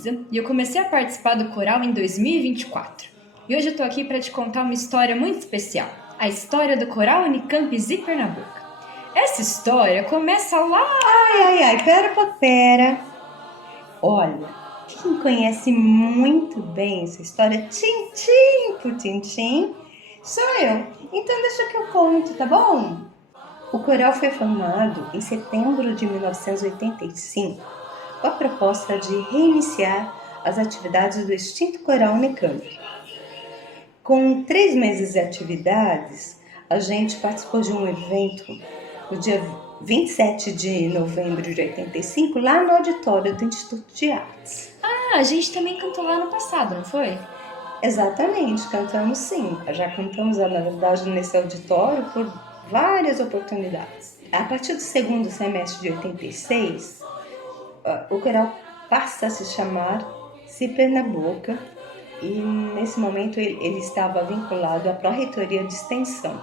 Luísa e eu comecei a participar do coral em 2024. E hoje eu tô aqui para te contar uma história muito especial, a história do Coral Unicamp Zip Pernambuco. Essa história começa lá... Pera. Olha, quem conhece muito bem essa história, tintim por tintim, sou eu. Então deixa que eu conto, tá bom? O coral foi formado em setembro de 1985 com a proposta de reiniciar as atividades do extinto Coral Unicamp. Com 3 meses de atividades, a gente participou de um evento no dia 27 de novembro de 85, lá no auditório do Instituto de Artes. A gente também cantou lá no passado, não foi? Exatamente, cantamos sim. Já cantamos, na verdade, nesse auditório por várias oportunidades. A partir do segundo semestre de 86, o coral passa a se chamar Zip Pernambuco e nesse momento ele estava vinculado à Pró-Reitoria de Extensão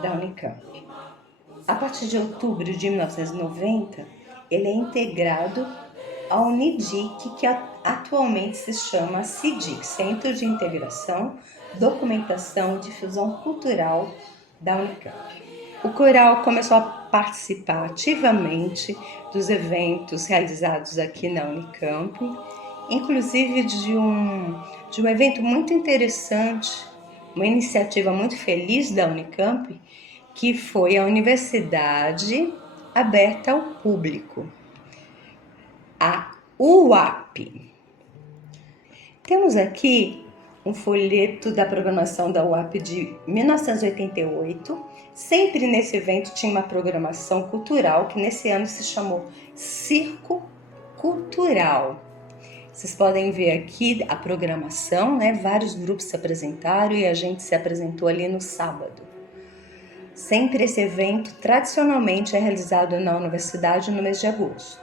da Unicamp. A partir de outubro de 1990, ele é integrado ao UNIDIC, que atualmente se chama CIDIC, Centro de Integração, Documentação e Difusão Cultural da Unicamp. O coral começou a participar ativamente dos eventos realizados aqui na Unicamp, inclusive de um evento muito interessante, uma iniciativa muito feliz da Unicamp, que foi a Universidade Aberta ao Público, a UAP. Temos aqui um folheto da programação da UAP de 1988. Sempre nesse evento tinha uma programação cultural que nesse ano se chamou Circo Cultural. Vocês podem ver aqui a programação, né? Vários grupos se apresentaram e a gente se apresentou ali no sábado. Sempre esse evento tradicionalmente é realizado na universidade no mês de agosto.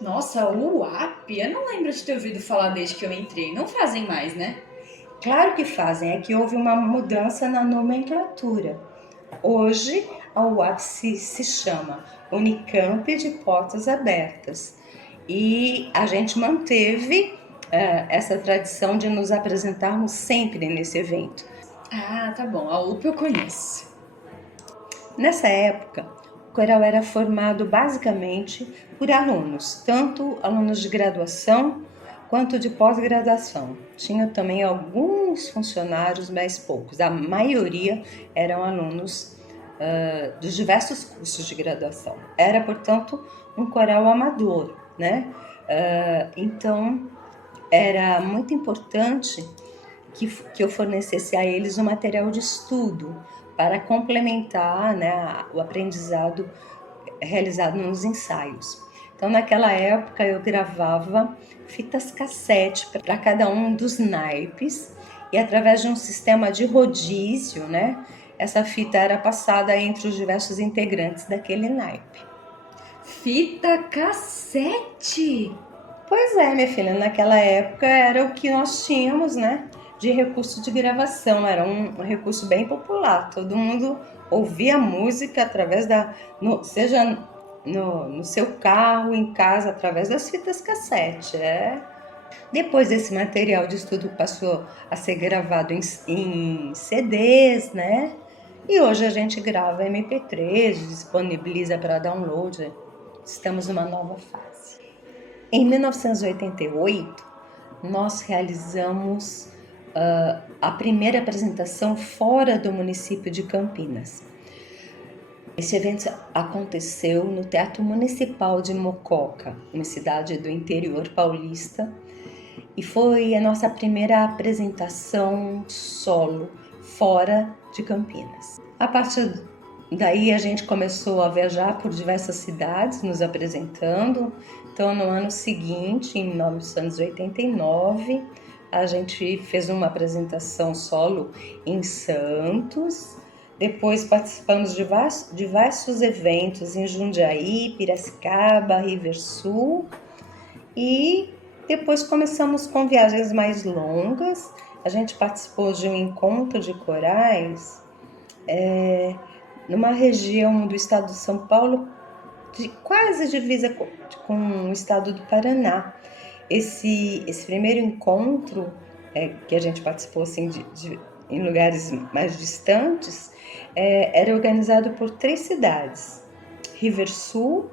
Nossa, o UAP? Eu não lembro de ter ouvido falar desde que eu entrei. Não fazem mais, né? Claro que fazem, é que houve uma mudança na nomenclatura. Hoje, a UAP se chama Unicamp de Portas Abertas. E a gente manteve essa tradição de nos apresentarmos sempre nesse evento. Ah, tá bom. A UP eu conheço. Nessa época, o coral era formado basicamente por alunos, tanto alunos de graduação quanto de pós-graduação. Tinha também alguns funcionários, mas poucos. A maioria eram alunos dos diversos cursos de graduação. Era, portanto, um coral amador, né? Então, era muito importante que eu fornecesse a eles um material de estudo para complementar, né, o aprendizado realizado nos ensaios. Então, naquela época, eu gravava fitas cassete para cada um dos naipes e através de um sistema de rodízio, né, essa fita era passada entre os diversos integrantes daquele naipe. Fita cassete? Pois é, minha filha, naquela época era o que nós tínhamos, né, de recurso de gravação, era um recurso bem popular, todo mundo ouvia música através seja no seu carro, em casa, através das fitas cassete, Depois esse material de estudo passou a ser gravado em CDs, né? E hoje a gente grava MP3, disponibiliza para download. Estamos numa nova fase. Em 1988, nós realizamos a primeira apresentação fora do município de Campinas. Esse evento aconteceu no Teatro Municipal de Mococa, uma cidade do interior paulista, e foi a nossa primeira apresentação solo fora de Campinas. A partir daí a gente começou a viajar por diversas cidades nos apresentando. Então no ano seguinte, em 1989, a gente fez uma apresentação solo em Santos. Depois participamos de diversos eventos em Jundiaí, Piracicaba, Riversul. E depois começamos com viagens mais longas. A gente participou de um encontro de corais numa região do estado de São Paulo, quase divisa com o estado do Paraná. Esse primeiro encontro que a gente participou assim, em lugares mais distantes, era organizado por 3 cidades: Riversul,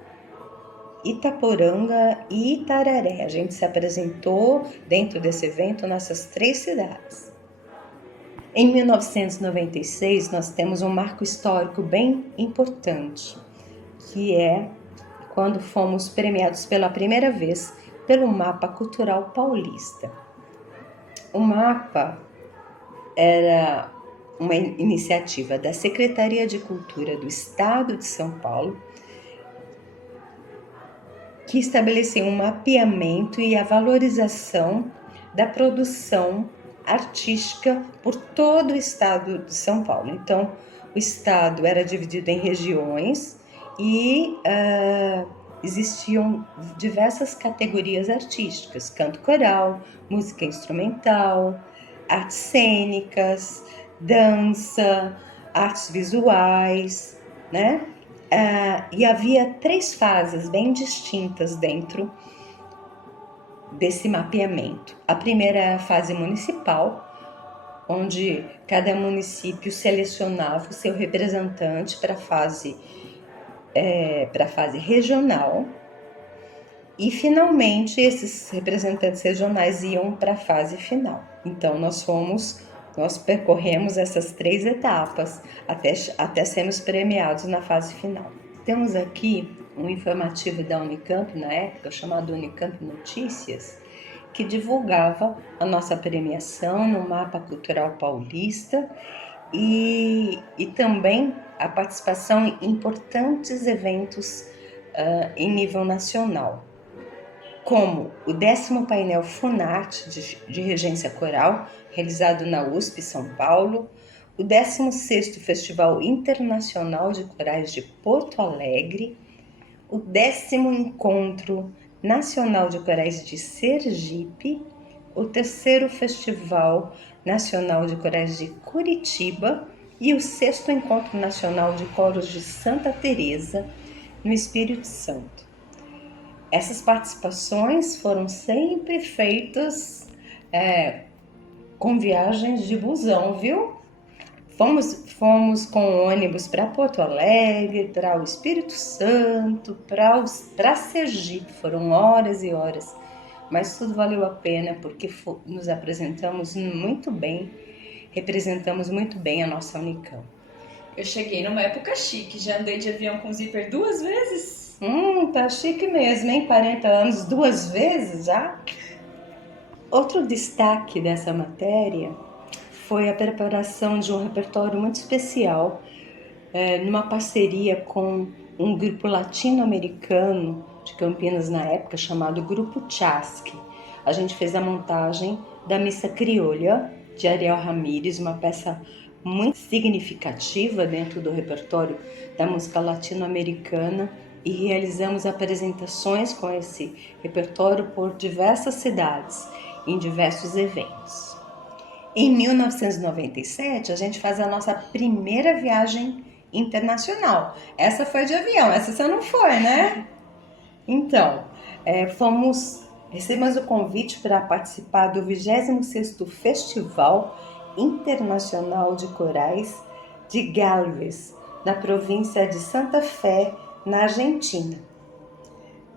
Itaporanga e Itararé. A gente se apresentou dentro desse evento nessas 3 cidades. Em 1996, nós temos um marco histórico bem importante, que é quando fomos premiados pela primeira vez pelo Mapa Cultural Paulista. O mapa era uma iniciativa da Secretaria de Cultura do Estado de São Paulo, que estabeleceu um mapeamento e a valorização da produção artística por todo o estado de São Paulo. Então, o estado era dividido em regiões e existiam diversas categorias artísticas: canto coral, música instrumental, artes cênicas, dança, artes visuais, né? E havia 3 fases bem distintas dentro desse mapeamento. A primeira é a fase municipal, onde cada município selecionava o seu representante para a fase regional, e finalmente esses representantes regionais iam para a fase final. Então nós percorremos essas 3 etapas até sermos premiados na fase final. Temos aqui um informativo da Unicamp, na época, chamado Unicamp Notícias, que divulgava a nossa premiação no Mapa Cultural Paulista e também a participação em importantes eventos em nível nacional, como o 10º painel Funarte de Regência Coral, realizado na USP São Paulo, o 16º Festival Internacional de Corais de Porto Alegre, o 10º Encontro Nacional de Corais de Sergipe, o 3º Festival Nacional de Corais de Curitiba e o 6º Encontro Nacional de Coros de Santa Teresa, no Espírito Santo. Essas participações foram sempre feitas com viagens de busão, viu? Fomos com ônibus para Porto Alegre, para o Espírito Santo, para Sergipe. Foram horas e horas, mas tudo valeu a pena porque nos apresentamos muito bem, representamos muito bem a nossa Unicamp. Eu cheguei numa época chique, já andei de avião com zíper 2 vezes. Tá chique mesmo, hein? 40 anos, 2 vezes já? Outro destaque dessa matéria foi a preparação de um repertório muito especial, numa parceria com um grupo latino-americano de Campinas na época, chamado Grupo Chasque. A gente fez a montagem da Missa Criolla, de Ariel Ramírez, uma peça muito significativa dentro do repertório da música latino-americana, e realizamos apresentações com esse repertório por diversas cidades, em diversos eventos. Em 1997, a gente faz a nossa primeira viagem internacional. Essa foi de avião, essa você não foi, né? Então, recebemos o convite para participar do 26º Festival Internacional de Corais de Galvez, na província de Santa Fé, na Argentina.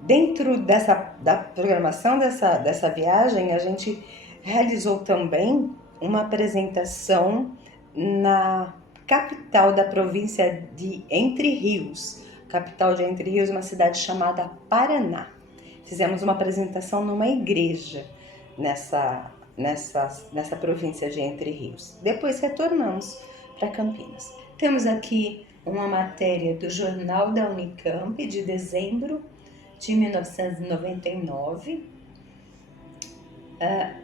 Dentro da programação dessa viagem, a gente realizou também uma apresentação na capital da província de Entre Rios. Capital de Entre Rios, uma cidade chamada Paraná. Fizemos uma apresentação numa igreja nessa província de Entre Rios. Depois retornamos para Campinas. Temos aqui uma matéria do Jornal da Unicamp de dezembro de 1999,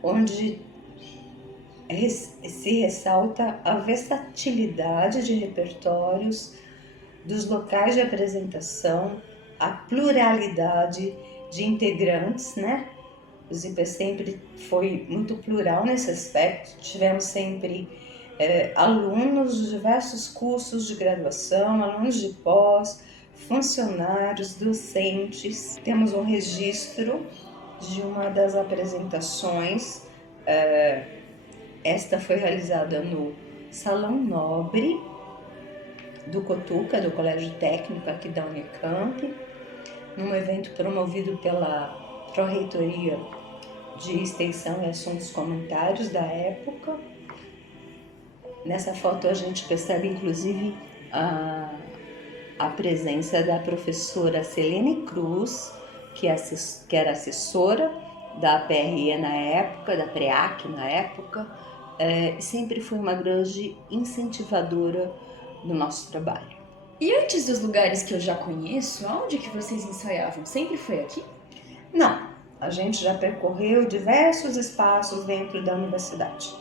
onde se ressalta a versatilidade de repertórios dos locais de apresentação, a pluralidade de integrantes, né? O Zíper sempre foi muito plural nesse aspecto. Tivemos sempre alunos de diversos cursos de graduação, alunos de pós, funcionários, docentes. Temos um registro de uma das apresentações. Esta foi realizada no Salão Nobre do Cotuca, do Colégio Técnico aqui da Unicamp, num evento promovido pela Pró-Reitoria de Extensão e Assuntos Comunitários da época. Nessa foto a gente percebe inclusive a presença da professora Selene Cruz, que era assessora da PRE na época, da PREAC na época, sempre foi uma grande incentivadora do nosso trabalho. E antes dos lugares que eu já conheço, aonde que vocês ensaiavam? Sempre foi aqui? Não, a gente já percorreu diversos espaços dentro da universidade.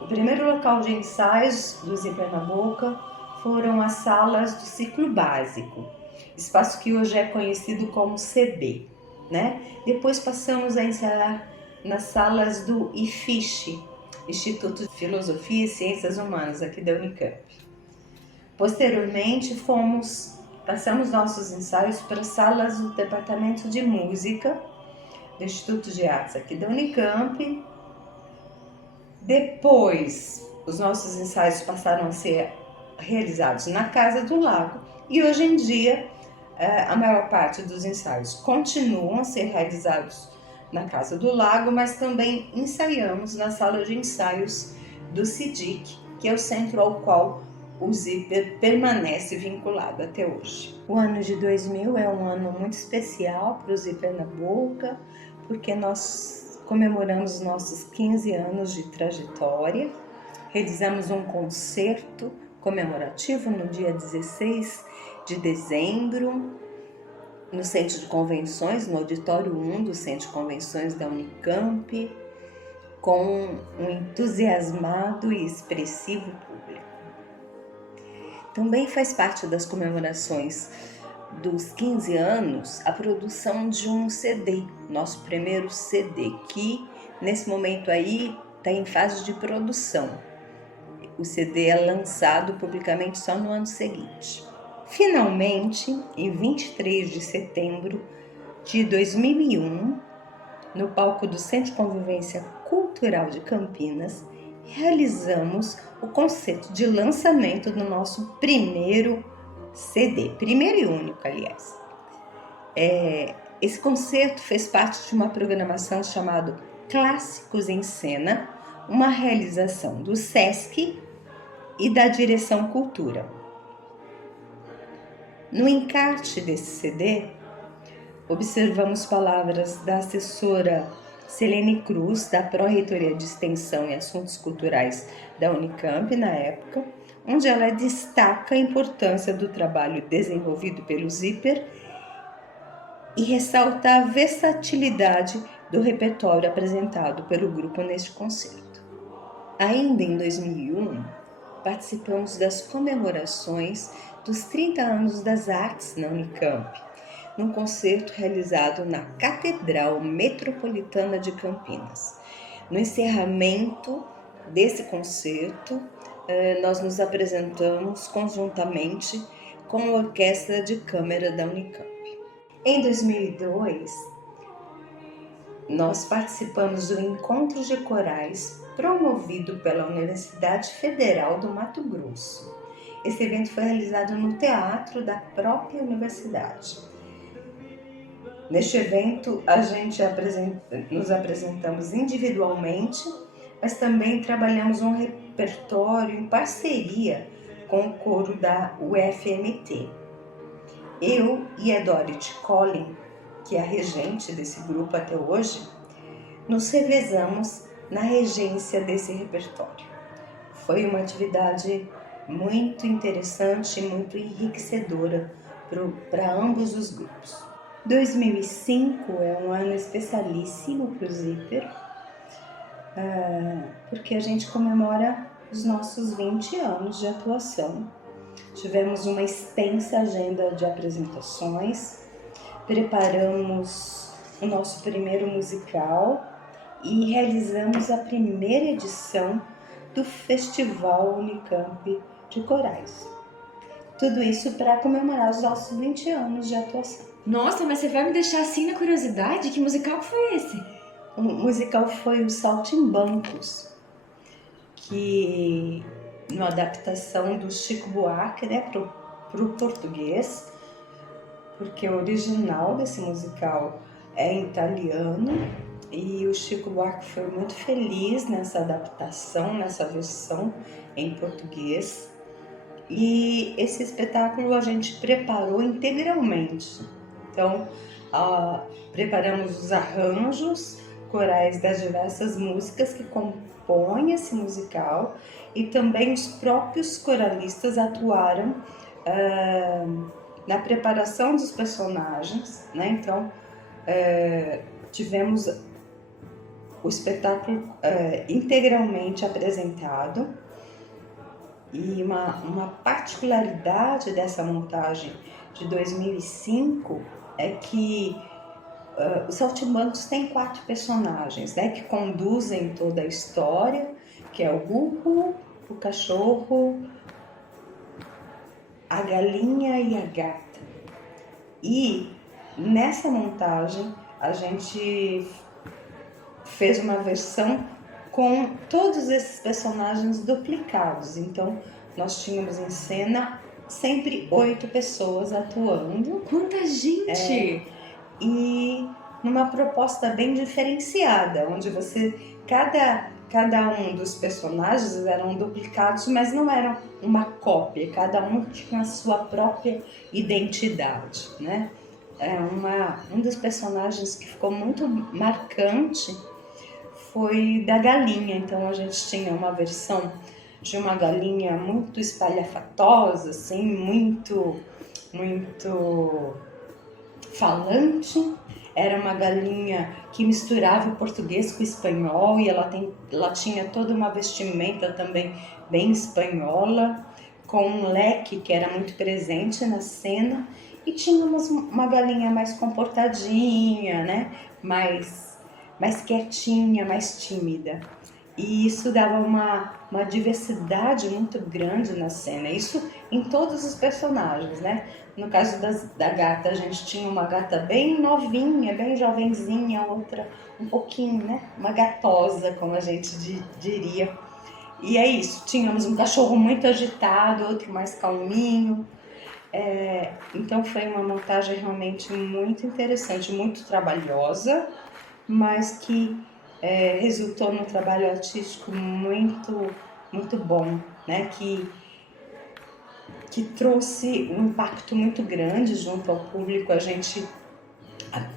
O primeiro local de ensaios do Zíper na Boca foram as salas do ciclo básico, espaço que hoje é conhecido como CB, né? Depois passamos a ensaiar nas salas do IFISH, Instituto de Filosofia e Ciências Humanas, aqui da Unicamp. Posteriormente, passamos nossos ensaios para as salas do Departamento de Música do Instituto de Artes, aqui da Unicamp. Depois, os nossos ensaios passaram a ser realizados na Casa do Lago e hoje em dia a maior parte dos ensaios continuam a ser realizados na Casa do Lago, mas também ensaiamos na sala de ensaios do CIDIC, que é o centro ao qual o Zíper permanece vinculado até hoje. O ano de 2000 é um ano muito especial para o Zíper na Boca, porque nós comemoramos nossos 15 anos de trajetória, realizamos um concerto comemorativo no dia 16 de dezembro, no Centro de Convenções, no Auditório 1 do Centro de Convenções da Unicamp, com um entusiasmado e expressivo público. Também faz parte das comemorações dos 15 anos a produção de um CD, nosso primeiro CD, que nesse momento aí está em fase de produção. O CD é lançado publicamente só no ano seguinte. Finalmente, em 23 de setembro de 2001, no palco do Centro de Convivência Cultural de Campinas, realizamos o concerto de lançamento do nosso primeiro CD, primeiro e único, aliás. Esse concerto fez parte de uma programação chamada Clássicos em Cena, uma realização do SESC e da Direção Cultura. No encarte desse CD, observamos palavras da assessora Selene Cruz, da Pró-Reitoria de Extensão e Assuntos Culturais da Unicamp na época, onde ela destaca a importância do trabalho desenvolvido pelo Zíper e ressalta a versatilidade do repertório apresentado pelo grupo neste concerto. Ainda em 2001, participamos das comemorações dos 30 anos das artes na Unicamp, num concerto realizado na Catedral Metropolitana de Campinas. No encerramento desse concerto, nós nos apresentamos conjuntamente com a Orquestra de Câmara da Unicamp. Em 2002, nós participamos do Encontro de Corais promovido pela Universidade Federal do Mato Grosso. Esse evento foi realizado no teatro da própria universidade. Neste evento, a gente nos apresentamos individualmente, mas também trabalhamos um repertório em parceria com o coro da UFMT. Eu e a Dorothy Collin, que é a regente desse grupo até hoje, nos revezamos na regência desse repertório. Foi uma atividade muito interessante e muito enriquecedora para ambos os grupos. 2005 é um ano especialíssimo para o Zíper, porque a gente comemora os nossos 20 anos de atuação. Tivemos uma extensa agenda de apresentações, preparamos o nosso primeiro musical e realizamos a primeira edição do Festival Unicamp de Corais. Tudo isso para comemorar os nossos 20 anos de atuação. Nossa, mas você vai me deixar assim na curiosidade? Que musical foi esse? O musical foi o Saltimbancos, que uma adaptação do Chico Buarque, né, pro português, porque o original desse musical é em italiano e o Chico Buarque foi muito feliz nessa adaptação, nessa versão em português. E esse espetáculo a gente preparou integralmente. Então, preparamos os arranjos corais das diversas músicas que compõem esse musical e também os próprios coralistas atuaram na preparação dos personagens, né? Então, tivemos o espetáculo integralmente apresentado. E uma particularidade dessa montagem de 2005 é que os Saltimbancos tem 4 personagens, né, que conduzem toda a história, que é o burro, o cachorro, a galinha e a gata. E nessa montagem a gente fez uma versão com todos esses personagens duplicados. Então, nós tínhamos em cena sempre 8 pessoas atuando. Quanta gente! E numa proposta bem diferenciada, onde cada um dos personagens eram duplicados, mas não eram uma cópia, cada um tinha a sua própria identidade, né? Um dos personagens que ficou muito marcante foi da galinha. Então a gente tinha uma versão de uma galinha muito espalhafatosa, assim, muito falante. Era uma galinha que misturava o português com o espanhol e ela tinha toda uma vestimenta também bem espanhola, com um leque que era muito presente na cena. E tínhamos uma galinha mais comportadinha, né? mais quietinha, mais tímida. E isso dava uma diversidade muito grande na cena. Isso em todos os personagens, né? No caso da gata, a gente tinha uma gata bem novinha, bem jovenzinha, outra um pouquinho, né? Uma gatosa, como a gente diria. E é isso, tínhamos um cachorro muito agitado, outro mais calminho. Então foi uma montagem realmente muito interessante, muito trabalhosa, mas que resultou num trabalho artístico muito, muito bom, né? Que trouxe um impacto muito grande junto ao público. A gente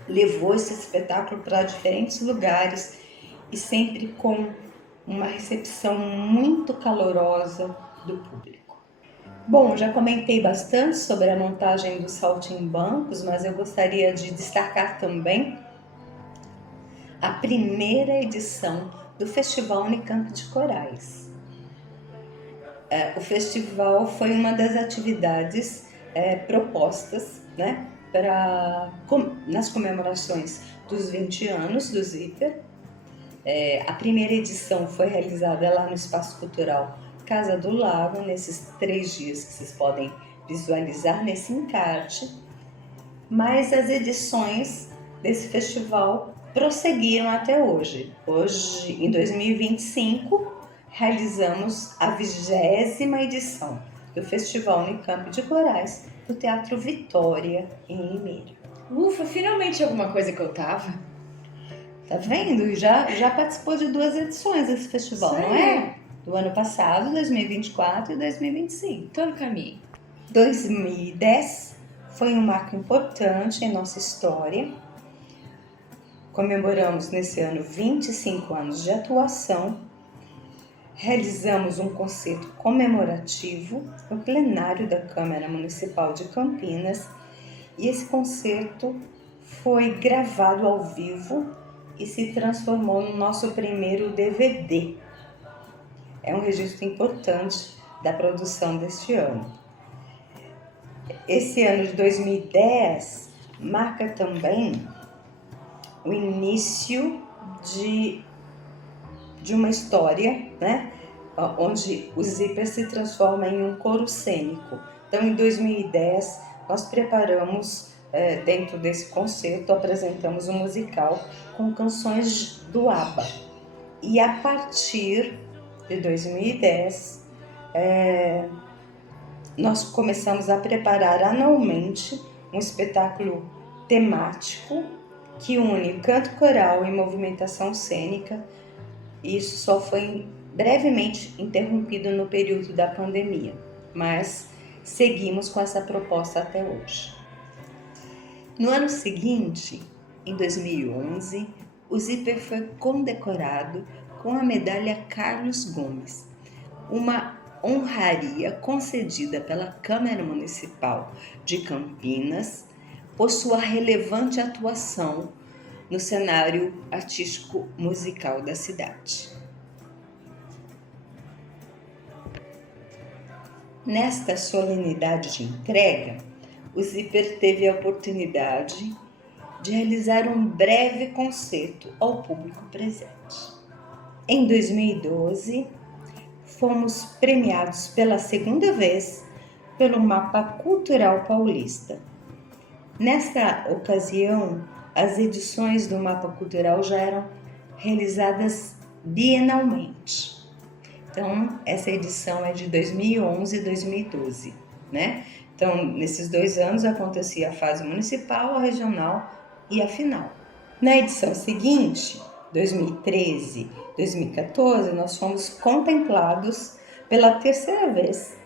levou esse espetáculo para diferentes lugares e sempre com uma recepção muito calorosa do público. Bom, já comentei bastante sobre a montagem dos Saltimbancos, mas eu gostaria de destacar também a primeira edição do Festival Unicamp de Corais. O festival foi uma das atividades propostas, né, nas comemorações dos 20 anos do Zíper. A primeira edição foi realizada lá no Espaço Cultural Casa do Lago, nesses 3 dias que vocês podem visualizar nesse encarte. Mas as edições desse festival prosseguiram até hoje. Hoje, em 2025, realizamos a 20ª edição do Festival Unicamp de Corais do Teatro Vitória, em Limeira. Ufa, finalmente alguma coisa que eu tava. Tá vendo? Já participou de 2 edições desse festival, Sério? Não é? Do ano passado, 2024 e 2025. Tô no caminho. 2010 foi um marco importante em nossa história. Comemoramos nesse ano 25 anos de atuação. Realizamos um concerto comemorativo no plenário da Câmara Municipal de Campinas e esse concerto foi gravado ao vivo e se transformou no nosso primeiro DVD. É um registro importante da produção deste ano. Esse ano de 2010 marca também o início de uma história, né, onde o Zíper se transforma em um coro cênico. Então, em 2010, nós preparamos dentro desse concerto, apresentamos um musical com canções do ABBA. E a partir de 2010, nós começamos a preparar anualmente um espetáculo temático que une canto coral e movimentação cênica. Isso só foi brevemente interrompido no período da pandemia, mas seguimos com essa proposta até hoje. No ano seguinte, em 2011, o Zíper foi condecorado com a medalha Carlos Gomes, uma honraria concedida pela Câmara Municipal de Campinas por sua relevante atuação no cenário artístico musical da cidade. Nesta solenidade de entrega, o Zíper teve a oportunidade de realizar um breve concerto ao público presente. Em 2012, fomos premiados pela segunda vez pelo Mapa Cultural Paulista. Nesta ocasião, as edições do Mapa Cultural já eram realizadas bienalmente. Então, essa edição é de 2011 e 2012, né? Então, nesses 2 anos acontecia a fase municipal, a regional e a final. Na edição seguinte, 2013, 2014, nós fomos contemplados pela terceira vez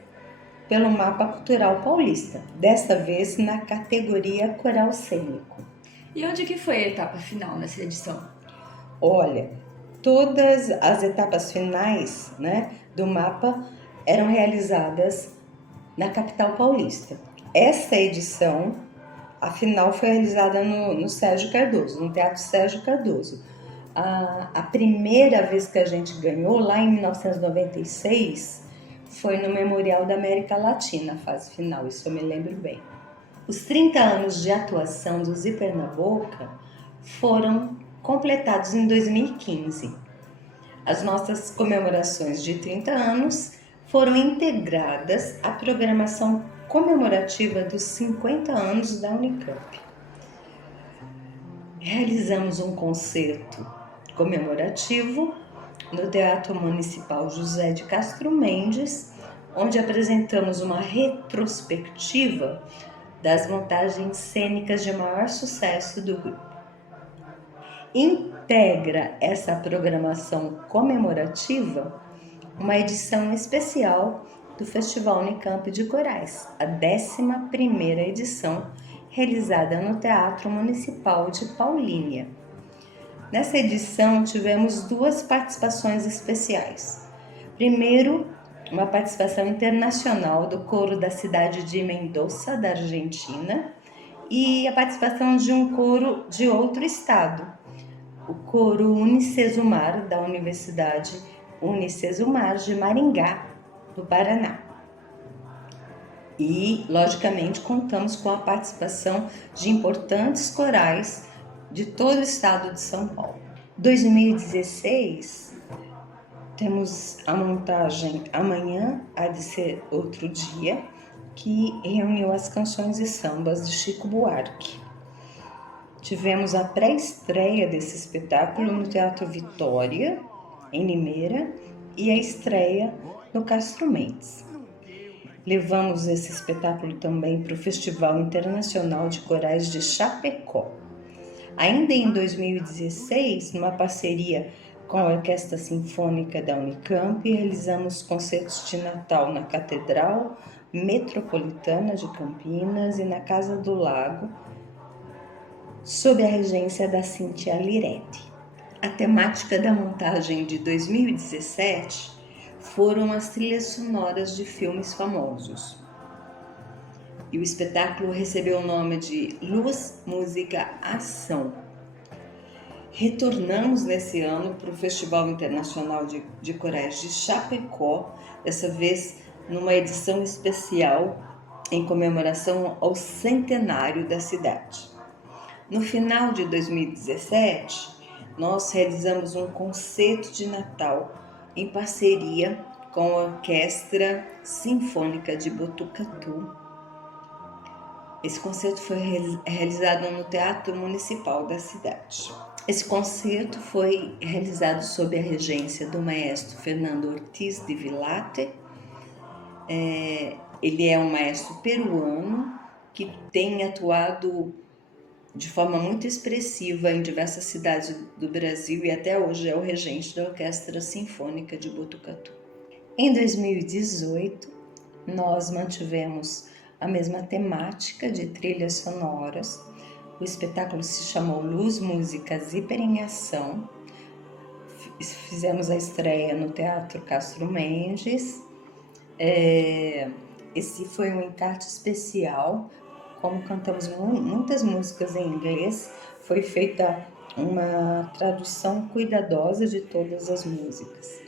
pelo Mapa Cultural Paulista, desta vez na categoria Coral Cênico. E onde que foi a etapa final nessa edição? Olha, todas as etapas finais, né, do mapa eram realizadas na capital paulista. Essa edição, a final, foi realizada no Sérgio Cardoso, no Teatro Sérgio Cardoso. A primeira vez que a gente ganhou, lá em 1996, foi no Memorial da América Latina, a fase final, isso eu me lembro bem. Os 30 anos de atuação do Zíper na Boca foram completados em 2015. As nossas comemorações de 30 anos foram integradas à programação comemorativa dos 50 anos da Unicamp. Realizamos um concerto comemorativo no Teatro Municipal José de Castro Mendes, onde apresentamos uma retrospectiva das montagens cênicas de maior sucesso do grupo. Integra essa programação comemorativa uma edição especial do Festival Unicamp de Corais, a 11ª edição, realizada no Teatro Municipal de Paulínia. Nessa edição tivemos 2 participações especiais. Primeiro, uma participação internacional do coro da cidade de Mendoza, da Argentina, e a participação de um coro de outro estado, o coro Unicesumar, da Universidade Unicesumar de Maringá, do Paraná. E, logicamente, contamos com a participação de importantes corais de todo o estado de São Paulo. 2016, temos a montagem Amanhã Há de Ser Outro Dia, que reuniu as canções e sambas de Chico Buarque. Tivemos a pré-estreia desse espetáculo no Teatro Vitória, em Limeira, e a estreia no Castro Mendes. Levamos esse espetáculo também para o Festival Internacional de Corais de Chapecó. Ainda em 2016, numa parceria com a Orquestra Sinfônica da Unicamp, realizamos concertos de Natal na Catedral Metropolitana de Campinas e na Casa do Lago, sob a regência da Cíntia Liretti. A temática da montagem de 2017 foram as trilhas sonoras de filmes famosos. E o espetáculo recebeu o nome de Luz, Música, Ação. Retornamos nesse ano para o Festival Internacional de Corais de Chapecó, dessa vez numa edição especial em comemoração ao centenário da cidade. No final de 2017, nós realizamos um concerto de Natal em parceria com a Orquestra Sinfônica de Botucatu, Esse concerto foi realizado no Teatro Municipal da cidade. Esse concerto foi realizado sob a regência do maestro Fernando Ortiz de Vilate. Ele é um maestro peruano que tem atuado de forma muito expressiva em diversas cidades do Brasil e até hoje é o regente da Orquestra Sinfônica de Botucatu. Em 2018, nós mantivemos a mesma temática de trilhas sonoras. O espetáculo se chamou Luz, Música, Zíper em Ação. Fizemos a estreia no Teatro Castro Mendes. Esse foi um encarte especial. Como cantamos muitas músicas em inglês, foi feita uma tradução cuidadosa de todas as músicas.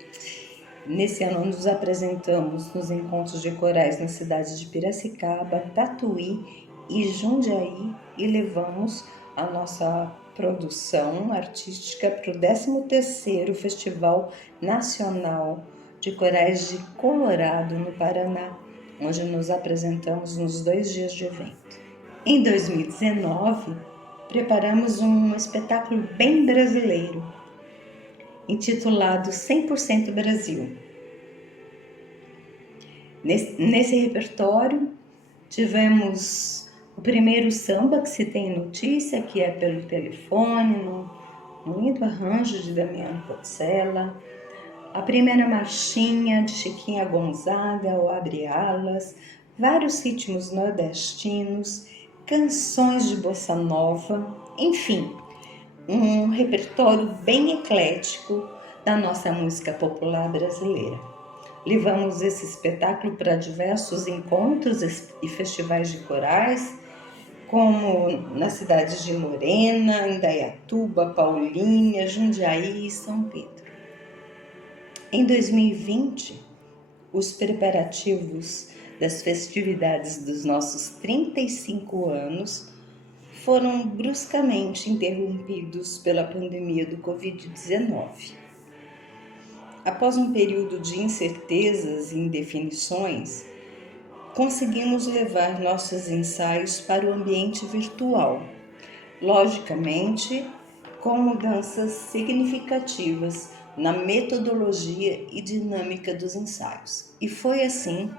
Nesse ano nos apresentamos nos encontros de corais na cidade de Piracicaba, Tatuí e Jundiaí e levamos a nossa produção artística para o 13º Festival Nacional de Corais de Colorado, no Paraná, onde nos apresentamos nos 2 dias de evento. Em 2019, preparamos um espetáculo bem brasileiro, intitulado 100% Brasil. Nesse repertório, tivemos o primeiro samba que se tem notícia, que é pelo telefone, num lindo arranjo de Damiano Pozzella, a primeira marchinha de Chiquinha Gonzaga, o Abre Alas, vários ritmos nordestinos, canções de bossa nova, enfim, um repertório bem eclético da nossa música popular brasileira. Levamos esse espetáculo para diversos encontros e festivais de corais, como nas cidades de Lorena, Indaiatuba, Paulínia, Jundiaí e São Pedro. Em 2020, os preparativos das festividades dos nossos 35 anos foram bruscamente interrompidos pela pandemia do Covid-19. Após um período de incertezas e indefinições, conseguimos levar nossos ensaios para o ambiente virtual, logicamente com mudanças significativas na metodologia e dinâmica dos ensaios. E foi assim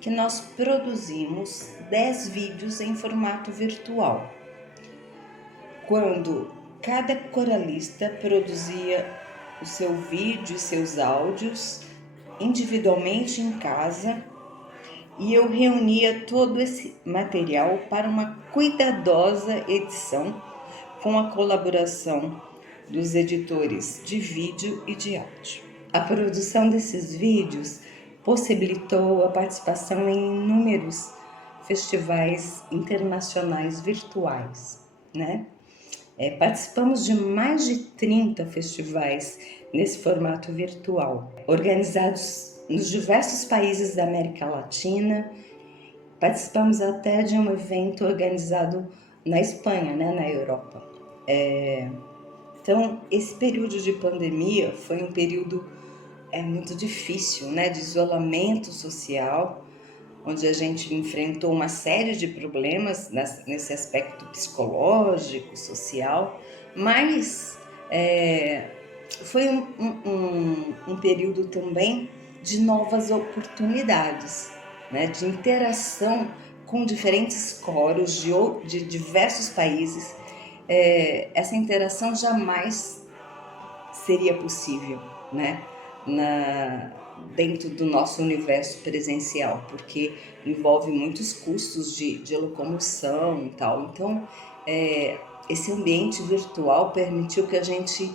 que nós produzimos 10 vídeos em formato virtual, quando cada coralista produzia o seu vídeo e seus áudios individualmente em casa, e eu reunia todo esse material para uma cuidadosa edição com a colaboração dos editores de vídeo e de áudio. A produção desses vídeos possibilitou a participação em inúmeros festivais internacionais virtuais, né? Participamos de mais de 30 festivais nesse formato virtual, organizados nos diversos países da América Latina. Participamos até de um evento organizado na Espanha, né, na Europa. Então, esse período de pandemia foi um período muito difícil, né, de isolamento social, onde a gente enfrentou uma série de problemas nesse aspecto psicológico, social, mas foi um período também de novas oportunidades, né, de interação com diferentes coros de diversos países. Essa interação jamais seria possível, né, dentro do nosso universo presencial, porque envolve muitos custos de locomoção e tal. Então, esse ambiente virtual permitiu que a gente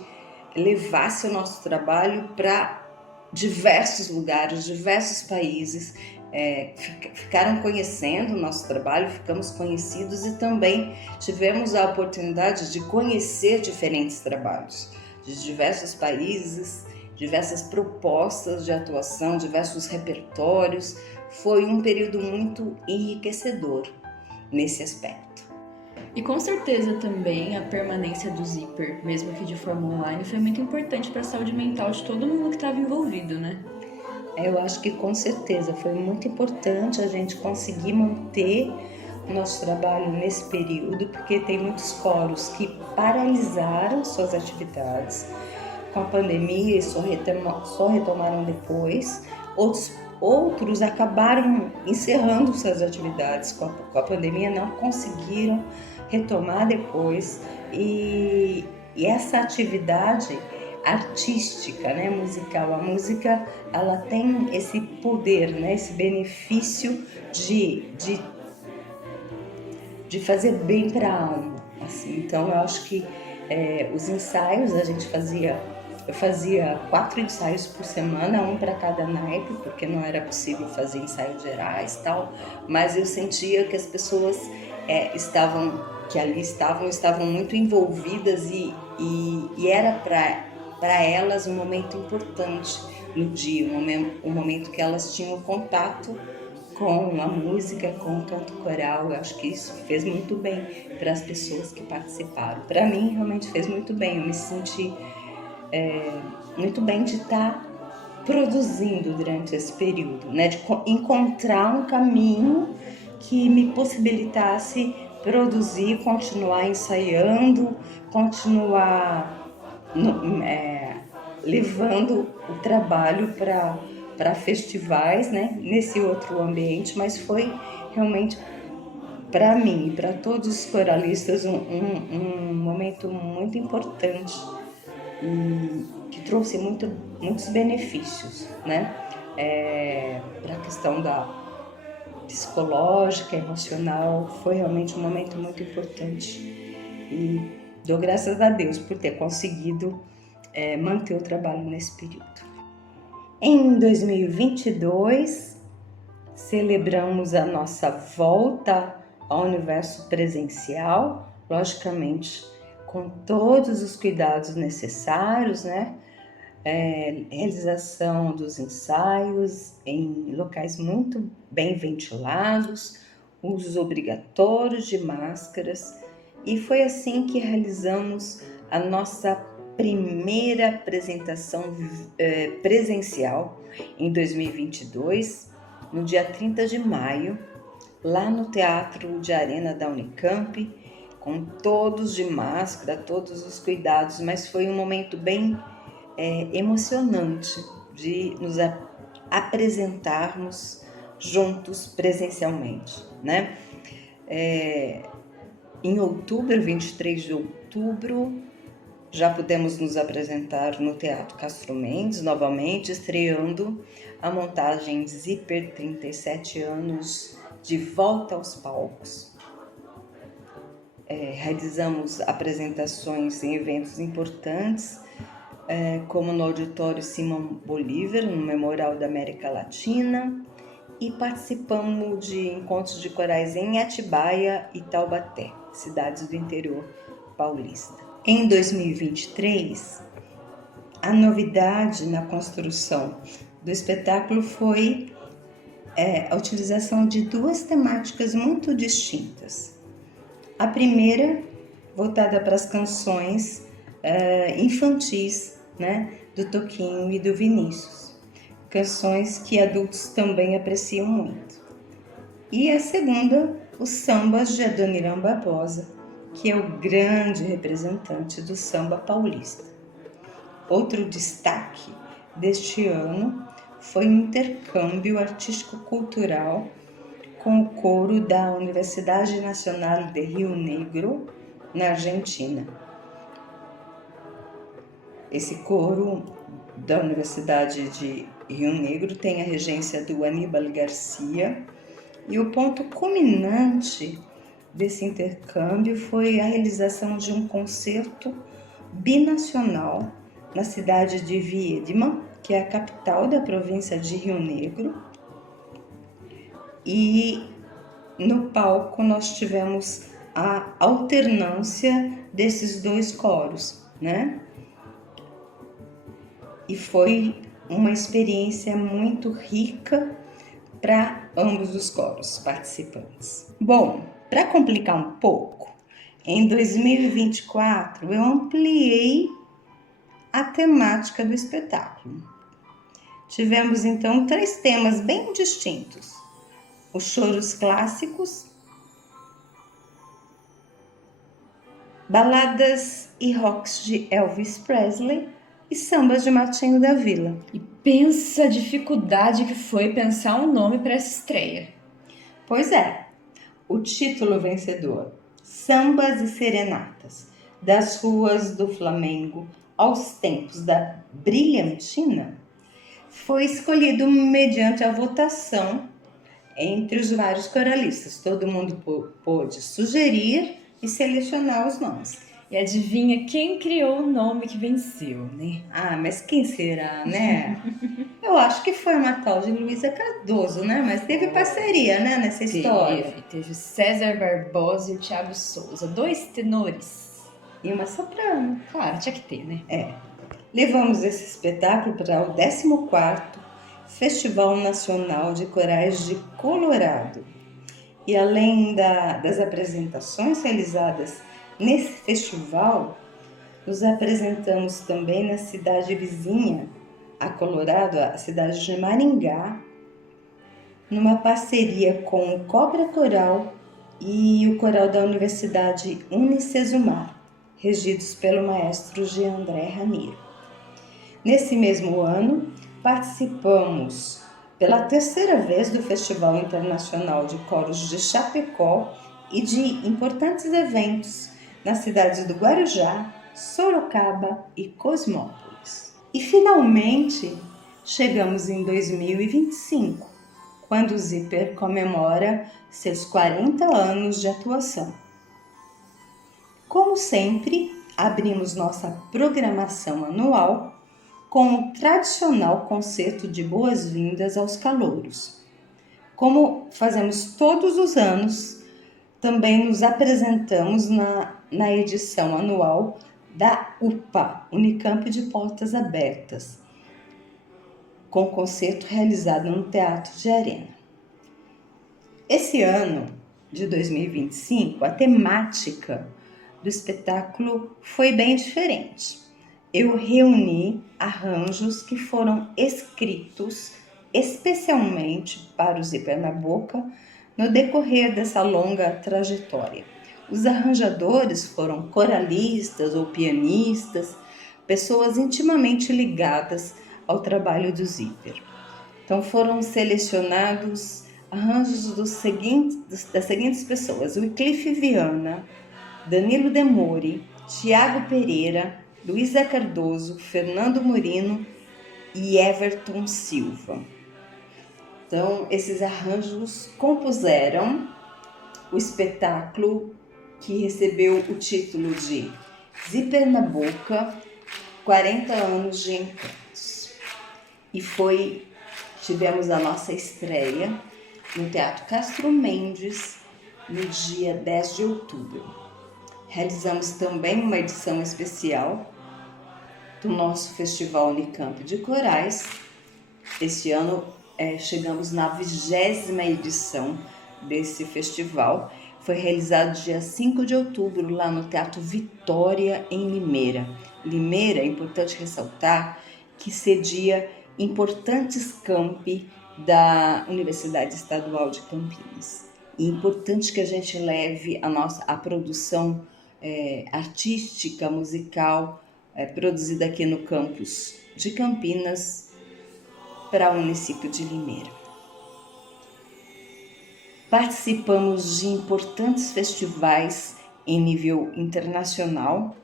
levasse o nosso trabalho para diversos lugares, diversos países. Ficaram conhecendo o nosso trabalho, ficamos conhecidos e também tivemos a oportunidade de conhecer diferentes trabalhos de diversos países, diversas propostas de atuação, diversos repertórios. Foi um período muito enriquecedor nesse aspecto. E com certeza também a permanência do Zíper, mesmo que de forma online, foi muito importante para a saúde mental de todo mundo que estava envolvido, né? Eu acho que com certeza foi muito importante a gente conseguir manter nosso trabalho nesse período, porque tem muitos coros que paralisaram suas atividades com a pandemia e só retomaram depois. Outros acabaram encerrando suas atividades com a pandemia, não conseguiram retomar depois. E essa atividade artística, né, musical, a música, ela tem esse poder, né, esse benefício de fazer bem para a alma, assim. Então eu acho que os ensaios eu fazia 4 ensaios por semana, um para cada naipe, porque não era possível fazer ensaios gerais e tal, mas eu sentia que as pessoas que ali estavam muito envolvidas e era para elas um momento importante no dia, um momento que elas tinham contato com a música, com o canto coral. Eu acho que isso fez muito bem para as pessoas que participaram. Para mim, realmente fez muito bem. Eu me senti muito bem de estar produzindo durante esse período, né? De encontrar um caminho que me possibilitasse produzir, continuar ensaiando, continuar levando o trabalho para festivais, né? Nesse outro ambiente, mas foi realmente para mim e para todos os coralistas um momento muito importante e que trouxe muitos benefícios, né? Para a questão da psicológica, emocional, foi realmente um momento muito importante e dou graças a Deus por ter conseguido manter o trabalho nesse período. Em 2022, celebramos a nossa volta ao universo presencial, logicamente com todos os cuidados necessários, né? Realização dos ensaios em locais muito bem ventilados, usos obrigatórios de máscaras, e foi assim que realizamos a nossa primeira apresentação presencial em 2022, no dia 30 de maio, lá no Teatro de Arena da Unicamp, com todos de máscara, todos os cuidados, mas foi um momento bem emocionante de nos apresentarmos juntos presencialmente, né? Em outubro, 23 de outubro, já pudemos nos apresentar no Teatro Castro Mendes, novamente, estreando a montagem Zíper 37 anos de volta aos palcos. Realizamos apresentações em eventos importantes, como no Auditório Simão Bolívar, no Memorial da América Latina, e participamos de encontros de corais em Atibaia e Taubaté, cidades do interior paulista. Em 2023, a novidade na construção do espetáculo foi a utilização de 2 temáticas muito distintas. A primeira, voltada para as canções infantis, né, do Toquinho e do Vinícius, canções que adultos também apreciam muito. E a segunda, os sambas de Adoniran Barbosa, que é o grande representante do samba paulista. Outro destaque deste ano foi o intercâmbio artístico-cultural com o coro da Universidade Nacional de Rio Negro, na Argentina. Esse coro da Universidade de Rio Negro tem a regência do Aníbal Garcia, e o ponto culminante desse intercâmbio foi a realização de um concerto binacional na cidade de Viedma, que é a capital da província de Rio Negro, e no palco nós tivemos a alternância desses 2 coros, né? E foi uma experiência muito rica para ambos os coros participantes. Bom, para complicar um pouco, em 2024 eu ampliei a temática do espetáculo. Tivemos então 3 temas bem distintos: os choros clássicos, baladas e rocks de Elvis Presley e sambas de Martinho da Vila. E pensa a dificuldade que foi pensar um nome para essa estreia. Pois é, o título vencedor, Sambas e Serenatas, das ruas do Flamengo aos tempos da Brilhantina, foi escolhido mediante a votação entre os vários coralistas. Todo mundo pôde sugerir e selecionar os nomes. E adivinha quem criou o nome que venceu, né? Ah, mas quem será, né? Eu acho que foi uma tal de Luísa Cardoso, né? Mas teve parceria, né, nessa história. Teve César Barbosa e o Thiago Souza, 2 tenores. E uma soprano. Claro, tinha que ter, né? Levamos esse espetáculo para o 14º Festival Nacional de Corais de Colorado. E além das apresentações realizadas nesse festival, nos apresentamos também na cidade vizinha a Colorado, a cidade de Maringá, numa parceria com o Cobra Coral e o coral da Universidade Unicesumar, regidos pelo maestro Giandré Ramiro. Nesse mesmo ano, participamos pela 3ª vez do Festival Internacional de Coros de Chapecó e de importantes eventos nas cidades do Guarujá, Sorocaba e Cosmópolis. E finalmente chegamos em 2025, quando o Zíper comemora seus 40 anos de atuação. Como sempre, abrimos nossa programação anual com o tradicional concerto de boas-vindas aos calouros. Como fazemos todos os anos, também nos apresentamos na edição anual da UPA, Unicamp de Portas Abertas, com concerto realizado no Teatro de Arena. Esse ano de 2025, a temática do espetáculo foi bem diferente. Eu reuni arranjos que foram escritos especialmente para o Zíper na Boca no decorrer dessa longa trajetória. Os arranjadores foram coralistas ou pianistas, pessoas intimamente ligadas ao trabalho do Zíper. Então foram selecionados arranjos das seguintes pessoas: Wycliffe Viana, Danilo Demore, Tiago Pereira, Luísa Cardoso, Fernando Murino e Everton Silva. Então, esses arranjos compuseram o espetáculo que recebeu o título de Zíper na Boca, 40 anos de encantos. E tivemos a nossa estreia no Teatro Castro Mendes no dia 10 de outubro. Realizamos também uma edição especial do nosso Festival Unicamp de Corais. Este ano chegamos na 20ª edição desse festival. Foi realizado dia 5 de outubro lá no Teatro Vitória, em Limeira. Limeira, é importante ressaltar, que cedia importantes campi da Universidade Estadual de Campinas. E é importante que a gente leve a produção artística, musical, produzida aqui no campus de Campinas para o município de Limeira. Participamos de importantes festivais em nível internacional,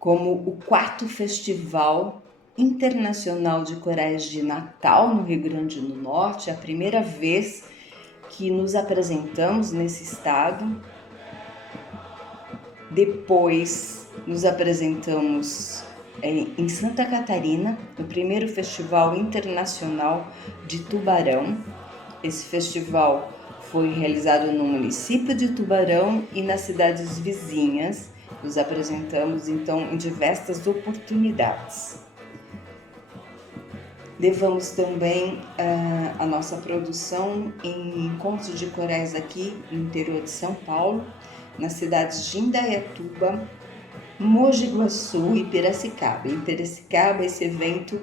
como o 4º Festival Internacional de Corais de Natal, no Rio Grande do Norte, a primeira vez que nos apresentamos nesse estado. Depois nos apresentamos em Santa Catarina, no 1º Festival Internacional de Tubarão. Esse festival foi realizado no município de Tubarão e nas cidades vizinhas. Nos apresentamos, então, em diversas oportunidades. Levamos também a nossa produção em encontros de corais aqui no interior de São Paulo, nas cidades de Indaiatuba, Mogi Guaçu e Piracicaba. Em Piracicaba, esse evento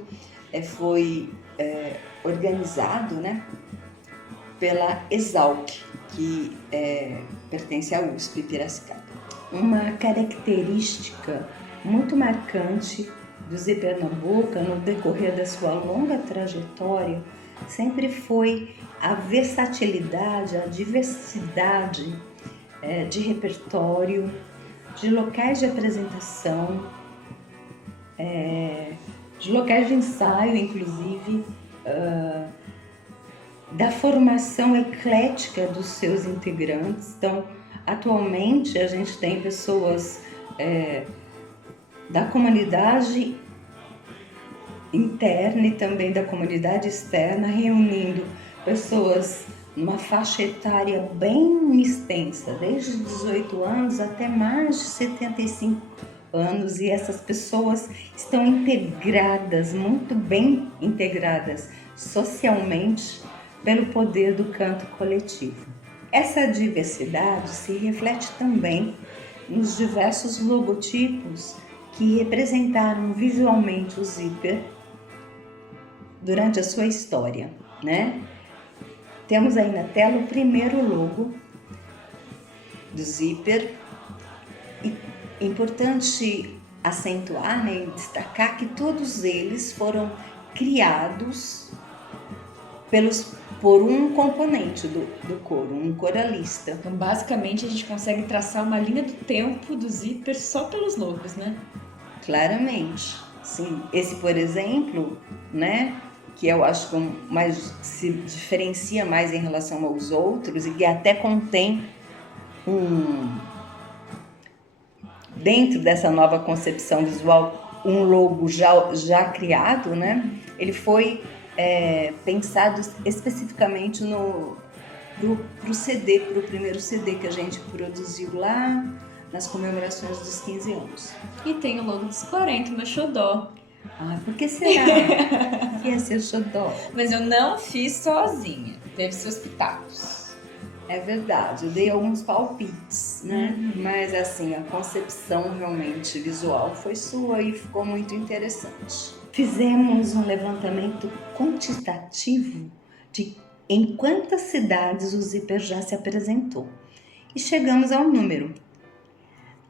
foi organizado, pela Exalc, que pertence à USP Piracicaba. uma característica muito marcante do Zé Pernambuco no decorrer da sua longa trajetória sempre foi a versatilidade, a diversidade de repertório, de locais de apresentação, de locais de ensaio, inclusive, da formação eclética dos seus integrantes. Então, atualmente a gente tem pessoas da comunidade interna e também da comunidade externa, reunindo pessoas numa faixa etária bem extensa, desde 18 anos até mais de 75 anos, e essas pessoas estão integradas, muito bem integradas socialmente pelo poder do canto coletivo. Essa diversidade se reflete também nos diversos logotipos que representaram visualmente o Zíper durante a sua história, né? Temos aí na tela o primeiro logo do Zíper. E é importante acentuar, né, e destacar que todos eles foram criados por um componente do coro, um coralista. Então, basicamente, a gente consegue traçar uma linha do tempo do Zíper só pelos logos, né? Claramente, sim. Esse, por exemplo, né, que eu acho que mais se diferencia mais em relação aos outros e que até contém dentro dessa nova concepção visual, um logo já criado, né? Ele foi pensado especificamente pro CD, pro primeiro CD que a gente produziu lá nas comemorações dos 15 anos. E tem o logo dos 40, meu xodó. Ah, por que será que ia ser xodó? Mas eu não fiz sozinha, teve seus pitacos. É verdade, eu dei alguns palpites, né? Mas assim, a concepção realmente visual foi sua e ficou muito interessante. Fizemos um levantamento quantitativo de em quantas cidades o Zíper já se apresentou e chegamos ao número.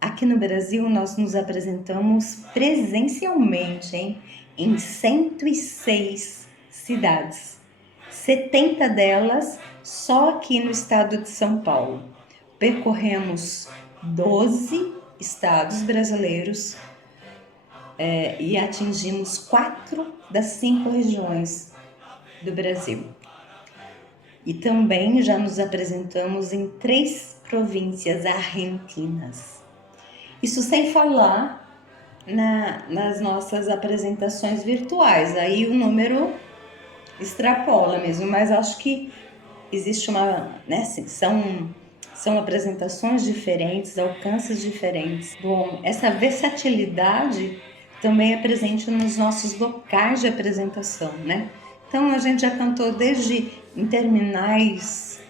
Aqui no Brasil, nós nos apresentamos presencialmente em 106 cidades, 70 delas só aqui no estado de São Paulo. Percorremos 12 estados brasileiros e atingimos 4 das 5 regiões do Brasil. E também já nos apresentamos em 3 províncias argentinas. Isso sem falar nas nossas apresentações virtuais. Aí o número extrapola mesmo, mas acho que existe assim, são apresentações diferentes, alcances diferentes. Bom, essa versatilidade também é presente nos nossos locais de apresentação, né? Então a gente já cantou desde em terminais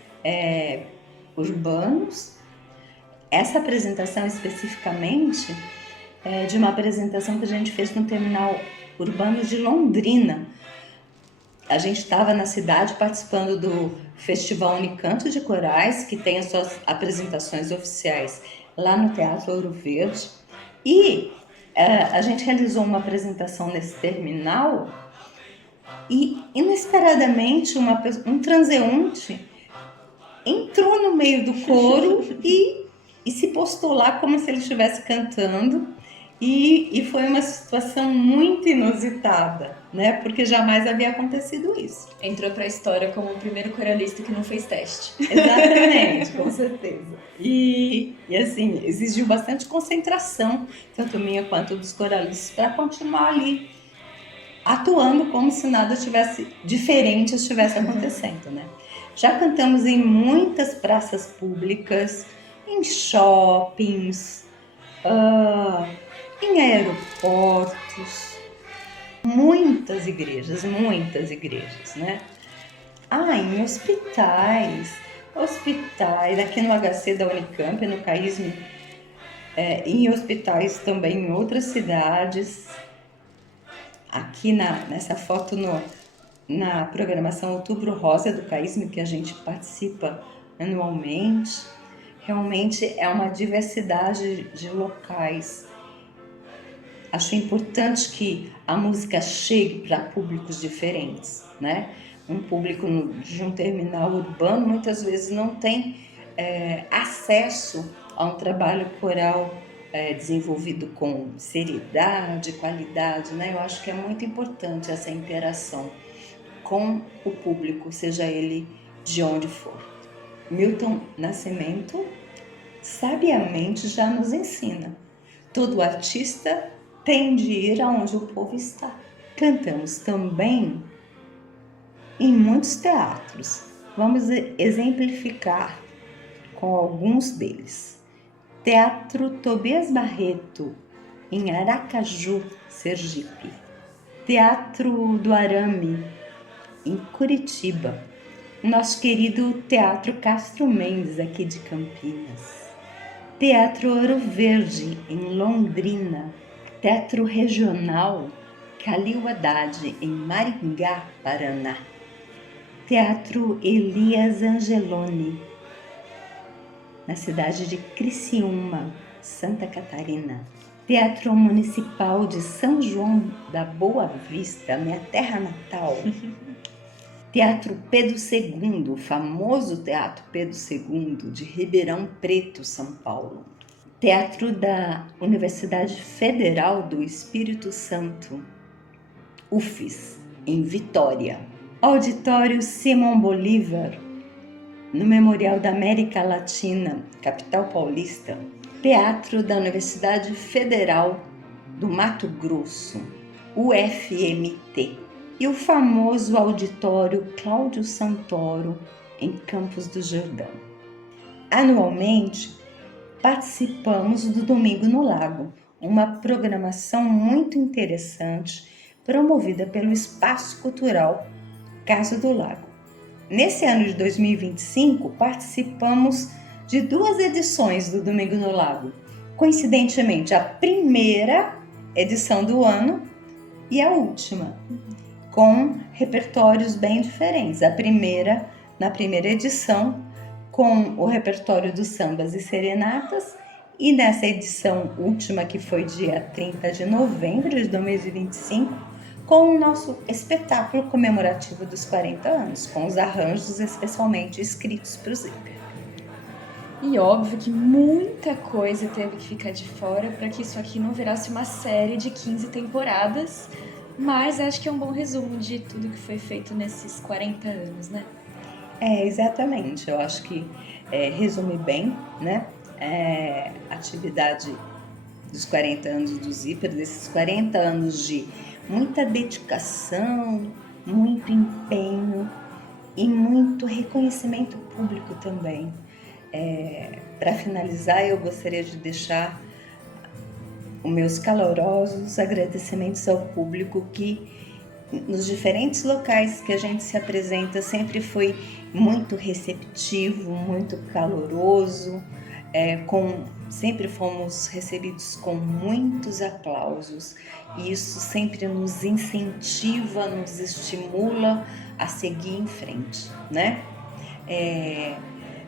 urbanos. Essa apresentação especificamente é de uma apresentação que a gente fez no terminal urbano de Londrina. A gente estava na cidade participando do Festival Unicanto de Corais, que tem as suas apresentações oficiais lá no Teatro Ouro Verde. E a gente realizou uma apresentação nesse terminal e, inesperadamente, um transeunte entrou no meio do coro e se postou lá como se ele estivesse cantando. E foi uma situação muito inusitada, né? Porque jamais havia acontecido isso. Entrou para a história como o primeiro coralista que não fez teste. Exatamente, com certeza. E assim, exigiu bastante concentração, tanto minha quanto dos coralistas, para continuar ali atuando como se nada diferente estivesse acontecendo, né? Já cantamos em muitas praças públicas, em shoppings, em aeroportos, muitas igrejas, né? Em hospitais, aqui no HC da Unicamp, no CAISM, em hospitais também em outras cidades. Aqui nessa foto na programação Outubro Rosa do CAISM, que a gente participa anualmente. Realmente é uma diversidade de locais. Acho importante que a música chegue para públicos diferentes, né? Um público de um terminal urbano muitas vezes não tem acesso a um trabalho coral desenvolvido com seriedade, qualidade, né? Eu acho que é muito importante essa interação com o público, seja ele de onde for. Milton Nascimento sabiamente já nos ensina: todo artista tem de ir aonde o povo está. Cantamos também em muitos teatros. Vamos exemplificar com alguns deles. Teatro Tobias Barreto, em Aracaju, Sergipe. Teatro do Arame, em Curitiba. Nosso querido Teatro Castro Mendes, aqui de Campinas. Teatro Ouro Verde, em Londrina. Teatro Regional Calil Haddad, em Maringá, Paraná. Teatro Elias Angeloni, na cidade de Criciúma, Santa Catarina. Teatro Municipal de São João da Boa Vista, minha terra natal. Teatro Pedro II, o famoso Teatro Pedro II de Ribeirão Preto, São Paulo. Teatro da Universidade Federal do Espírito Santo, UFES, em Vitória. Auditório Simão Bolívar, no Memorial da América Latina, capital paulista. Teatro da Universidade Federal do Mato Grosso, UFMT. E o famoso Auditório Cláudio Santoro, em Campos do Jordão. Anualmente, participamos do Domingo no Lago, uma programação muito interessante promovida pelo Espaço Cultural Casa do Lago. Nesse ano de 2025, participamos de 2 edições do Domingo no Lago. Coincidentemente, a primeira edição do ano e a última, com repertórios bem diferentes. Na primeira edição, com o repertório dos sambas e serenatas, e nessa edição última, que foi dia 30 de novembro de 2025, com o nosso espetáculo comemorativo dos 40 anos, com os arranjos especialmente escritos para o Zíper. E óbvio que muita coisa teve que ficar de fora para que isso aqui não virasse uma série de 15 temporadas, mas acho que é um bom resumo de tudo que foi feito nesses 40 anos, né? Exatamente. Eu acho que resume bem, né? A atividade dos 40 anos do Zíper, desses 40 anos de muita dedicação, muito empenho e muito reconhecimento público também. Para finalizar, eu gostaria de deixar os meus calorosos agradecimentos ao público que, nos diferentes locais que a gente se apresenta, sempre foi muito receptivo, muito caloroso, sempre fomos recebidos com muitos aplausos, e isso sempre nos incentiva, nos estimula a seguir em frente, né?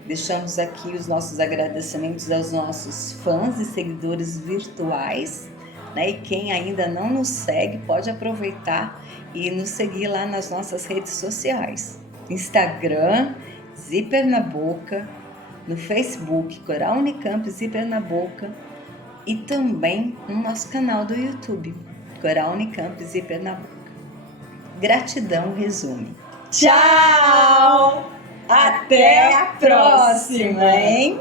Deixamos aqui os nossos agradecimentos aos nossos fãs e seguidores virtuais, né? E quem ainda não nos segue pode aproveitar e nos seguir lá nas nossas redes sociais. Instagram, Zíper na Boca, no Facebook, Coral Unicamp Zíper na Boca, e também no nosso canal do YouTube, Coral Unicamp Zíper na Boca. Gratidão, resume. Tchau! Até a próxima, hein?